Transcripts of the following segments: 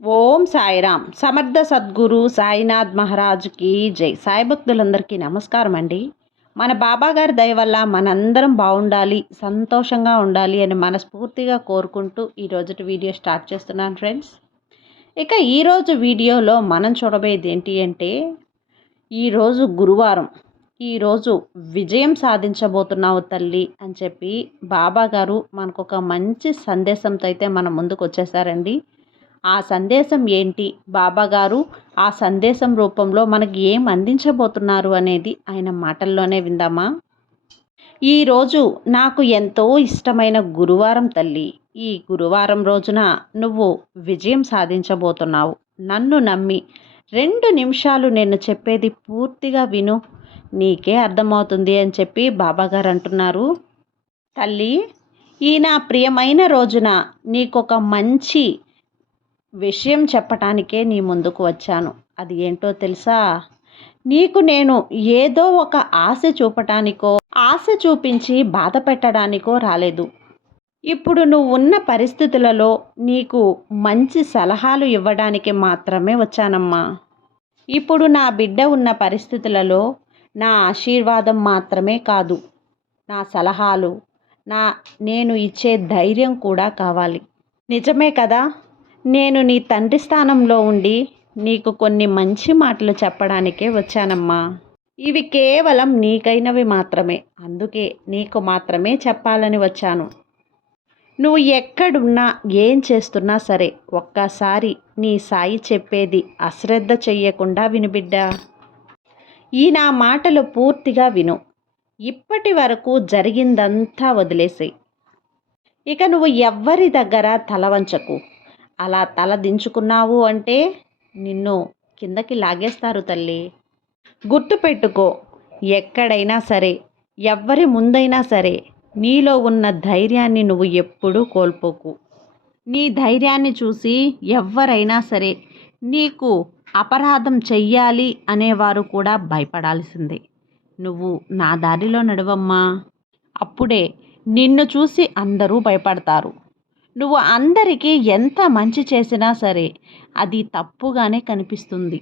ఓం సాయిరామ్. సమర్థ సద్గురు సాయినాథ్ మహారాజుకి జై. సాయి భక్తులందరికీ నమస్కారం అండి. మన బాబాగారి దయ వల్ల మనందరం బాగుండాలి సంతోషంగా ఉండాలి అని మనస్ఫూర్తిగా కోరుకుంటూ ఈరోజు వీడియో స్టార్ట్ చేస్తున్నాను ఫ్రెండ్స్. ఇక ఈరోజు వీడియోలో మనం చూడబోయేది ఏంటి అంటే ఈరోజు గురువారం ఈరోజు విజయం సాధించబోతున్నావు తల్లి అని చెప్పి బాబాగారు మనకు ఒక మంచి సందేశంతో అయితే మన ముందుకు వచ్చేసారండి. ఆ సందేశం ఏంటి? బాబాగారు ఆ సందేశం రూపంలో మనకి ఏం అందించబోతున్నారు అనేది ఆయన మాటల్లోనే విందామా? ఈరోజు నాకు ఎంతో ఇష్టమైన గురువారం తల్లి. ఈ గురువారం రోజున నువ్వు విజయం సాధించబోతున్నావు. నన్ను నమ్మి రెండు నిమిషాలు నేను చెప్పేది పూర్తిగా విను. నీకే అర్థమవుతుంది అని చెప్పి బాబాగారు అంటున్నారు. తల్లి ఈ నా ప్రియమైన రోజున నీకొక మంచి విషయం చెప్పటానికే నీ ముందుకు వచ్చాను. అది ఏంటో తెలుసా? నీకు నేను ఏదో ఒక ఆశ చూపటానికో ఆశ చూపించి బాధ పెట్టడానికో రాలేదు. ఇప్పుడు నువ్వు ఉన్న పరిస్థితులలో నీకు మంచి సలహాలు ఇవ్వడానికి మాత్రమే వచ్చానమ్మా. ఇప్పుడు నా బిడ్డ ఉన్న పరిస్థితులలో నా ఆశీర్వాదం మాత్రమే కాదు. నా సలహాలు నా నేను ఇచ్చే ధైర్యం కూడా కావాలి. నిజమే కదా? నేను నీ తండ్రి స్థానంలో ఉండి నీకు కొన్ని మంచి మాటలు చెప్పడానికే వచ్చానమ్మా. ఇవి కేవలం నీకైనవి మాత్రమే. అందుకే నీకు మాత్రమే చెప్పాలని వచ్చాను. నువ్వు ఎక్కడున్నా ఏం చేస్తున్నా సరే ఒక్కసారి నీ సాయి చెప్పేది అశ్రద్ధ చెయ్యకుండా వినుబిడ్డా ఈ నా మాటలు పూర్తిగా విను. ఇప్పటి వరకు జరిగిందంతా వదిలేసేయి. ఇక నువ్వు ఎవ్వరి దగ్గర తలవంచకు అలా తల దించుకున్నావు అంటే నిన్ను కిందకి లాగేస్తారు తల్లి. గుర్తుపెట్టుకో ఎక్కడైనా సరే ఎవ్వరి ముందైనా సరే నీలో ఉన్న ధైర్యాన్ని నువ్వు ఎప్పుడూ కోల్పోకు. నీ ధైర్యాన్ని చూసి ఎవ్వరైనా సరే నీకు అపరాధం చెయ్యాలి అనేవారు కూడా భయపడాల్సిందే. నువ్వు నా దారిలో నడవమ్మా. అప్పుడే నిన్ను చూసి అందరూ భయపడతారు. నువ్వు అందరికీ ఎంత మంచి చేసినా సరే అది తప్పుగానే కనిపిస్తుంది.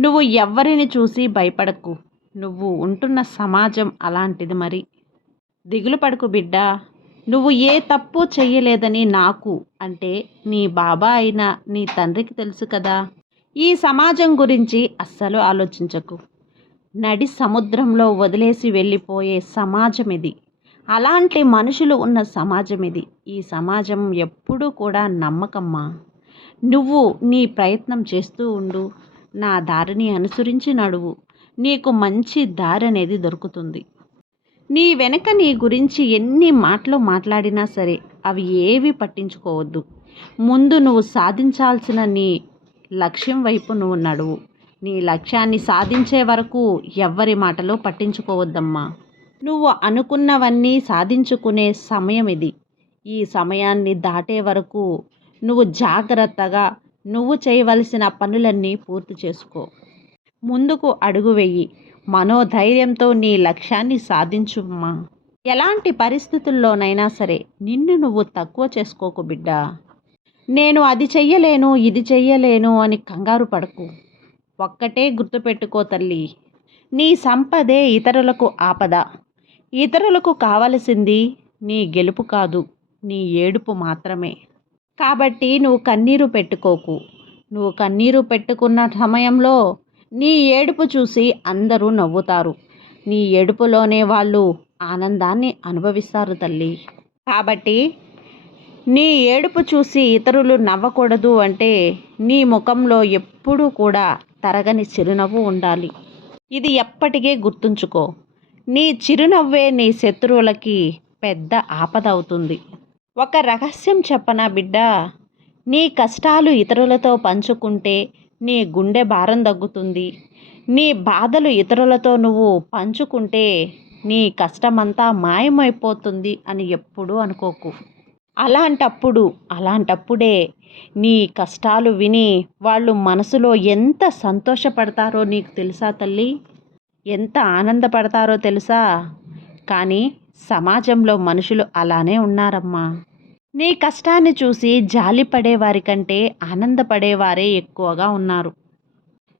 నువ్వు ఎవరిని చూసి భయపడకు. నువ్వు ఉంటున్న సమాజం అలాంటిది మరి. దిగులు పడకు బిడ్డ. నువ్వు ఏ తప్పు చెయ్యలేదని నాకు అంటే నీ బాబా అయిన నీ తండ్రికి తెలుసు కదా. ఈ సమాజం గురించి అస్సలు ఆలోచించకు. నడి సముద్రంలో వదిలేసి వెళ్ళిపోయే సమాజం ఇది. అలాంటి మనుషులు ఉన్న సమాజం ఇది. ఈ సమాజం ఎప్పుడూ కూడా నమ్మకమ్మా. నువ్వు నీ ప్రయత్నం చేస్తూ ఉండు. నా దారిని అనుసరించి నడువు. నీకు మంచి దారి అనేది దొరుకుతుంది. నీ వెనక నీ గురించి ఎన్ని మాటలు మాట్లాడినా సరే అవి ఏవి పట్టించుకోవద్దు. ముందు నువ్వు సాధించాల్సిన నీ లక్ష్యం వైపు నువ్వు నడువు. నీ లక్ష్యాన్ని సాధించే వరకు ఎవ్వరి మాటలు పట్టించుకోవద్దమ్మా. నువ్వు అనుకున్నవన్నీ సాధించుకునే సమయం ఇది. ఈ సమయాన్ని దాటే వరకు నువ్వు జాగ్రత్తగా నువ్వు చేయవలసిన పనులన్నీ పూర్తి చేసుకో. ముందుకు అడుగు వెయ్యి మనోధైర్యంతో నీ లక్ష్యాన్ని సాధించుమ్మా ఎలాంటి పరిస్థితుల్లోనైనా సరే నిన్ను నువ్వు తక్కువ చేసుకోకు బిడ్డ. నేను అది చెయ్యలేను ఇది చెయ్యలేను అని కంగారు పడకు. ఒక్కటే గుర్తుపెట్టుకో తల్లి. నీ సంపదే ఇతరులకు ఆపద. ఇతరులకు కావలసింది నీ గెలుపు కాదు నీ ఏడుపు మాత్రమే. కాబట్టి నువ్వు కన్నీరు పెట్టుకోకు. నువ్వు కన్నీరు పెట్టుకున్న సమయంలో నీ ఏడుపు చూసి అందరూ నవ్వుతారు. నీ ఏడుపులోనే వాళ్ళు ఆనందాన్ని అనుభవిస్తారు తల్లి. కాబట్టి నీ ఏడుపు చూసి ఇతరులు నవ్వకూడదు అంటే నీ ముఖంలో ఎప్పుడూ కూడా తరగని చిరునవ్వు ఉండాలి. ఇది ఎప్పటికీ గుర్తుంచుకో. నీ చిరునవ్వే నీ శత్రువులకి పెద్ద ఆపద అవుతుంది ఒక రహస్యం చెప్పనా బిడ్డ? నీ కష్టాలు ఇతరులతో పంచుకుంటే నీ గుండె భారం తగ్గుతుంది. నీ బాధలు ఇతరులతో నువ్వు పంచుకుంటే నీ కష్టమంతా మాయమైపోతుంది అని ఎప్పుడూ అనుకోకు. అలాంటప్పుడు అలాంటప్పుడే నీ కష్టాలు విని వాళ్ళు మనసులో ఎంత సంతోషపడతారో నీకు తెలుసా తల్లి? ఎంత ఆనందపడతారో తెలుసా? కానీ సమాజంలో మనుషులు అలానే ఉన్నారమ్మా. నీ కష్టాన్ని చూసి జాలిపడేవారి కంటే ఆనందపడేవారే ఎక్కువగా ఉన్నారు.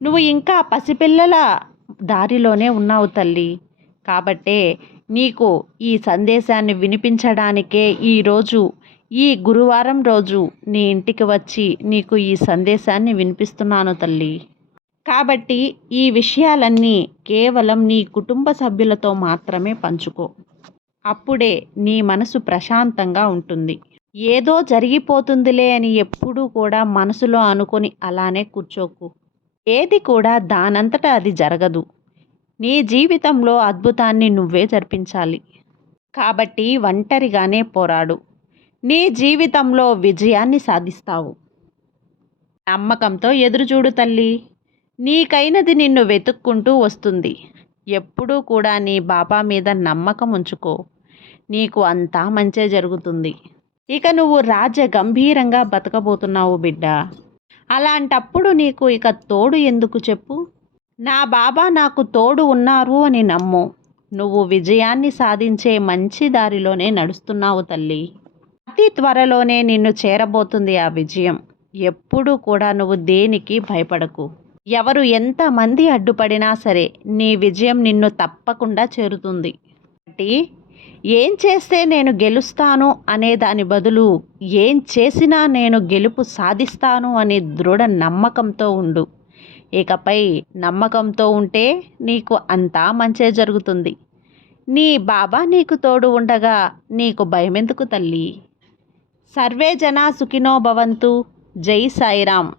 నువ్వు ఇంకా పసిపిల్లల దారిలోనే ఉన్నావు తల్లి. కాబట్టే నీకు ఈ సందేశాన్ని వినిపించడానికే ఈరోజు ఈ గురువారం రోజు నీ ఇంటికి వచ్చి నీకు ఈ సందేశాన్ని వినిపిస్తున్నాను తల్లి. కాబట్టి ఈ విషయాలన్నీ కేవలం నీ కుటుంబ సభ్యులతో మాత్రమే పంచుకో. అప్పుడే నీ మనసు ప్రశాంతంగా ఉంటుంది. ఏదో జరిగిపోతుందిలే అని ఎప్పుడూ కూడా మనసులో అనుకొని అలానే కూర్చోకు. ఏది కూడా దానంతటా అది జరగదు. నీ జీవితంలో అద్భుతాన్ని నువ్వే జరిపించాలి. కాబట్టి ఒంటరిగానే పోరాడు. నీ జీవితంలో విజయాన్ని సాధిస్తావు. నమ్మకంతో ఎదురుచూడు తల్లి. నీకైనది నిన్ను వెతుక్కుంటూ వస్తుంది. ఎప్పుడూ కూడా నీ బాబా మీద నమ్మకం ఉంచుకో. నీకు అంతా మంచే జరుగుతుంది. ఇక నువ్వు రాజ్య గంభీరంగా బతకబోతున్నావు బిడ్డ. అలాంటప్పుడు నీకు ఇక తోడు ఎందుకు చెప్పు? నా బాబా నాకు తోడు ఉన్నారు అని నమ్ము. నువ్వు విజయాన్ని సాధించే మంచి దారిలోనే నడుస్తున్నావు తల్లి. అతి త్వరలోనే నిన్ను చేరబోతుంది ఆ విజయం. ఎప్పుడూ కూడా నువ్వు దేనికి భయపడకు. ఎవరు ఎంతమంది అడ్డుపడినా సరే నీ విజయం నిన్ను తప్పకుండా చేరుతుంది. కాబట్టి ఏం చేస్తే నేను గెలుస్తాను అనే దాని బదులు ఏం చేసినా నేను గెలుపు సాధిస్తాను అనే దృఢ నమ్మకంతో ఉండు. ఇకపై నమ్మకంతో ఉంటే నీకు అంతా మంచే జరుగుతుంది. నీ బాబా నీకు తోడు ఉండగా నీకు భయమెందుకు తల్లి? సర్వే జనా సుఖినో భవంతు. జై సాయిరామ్.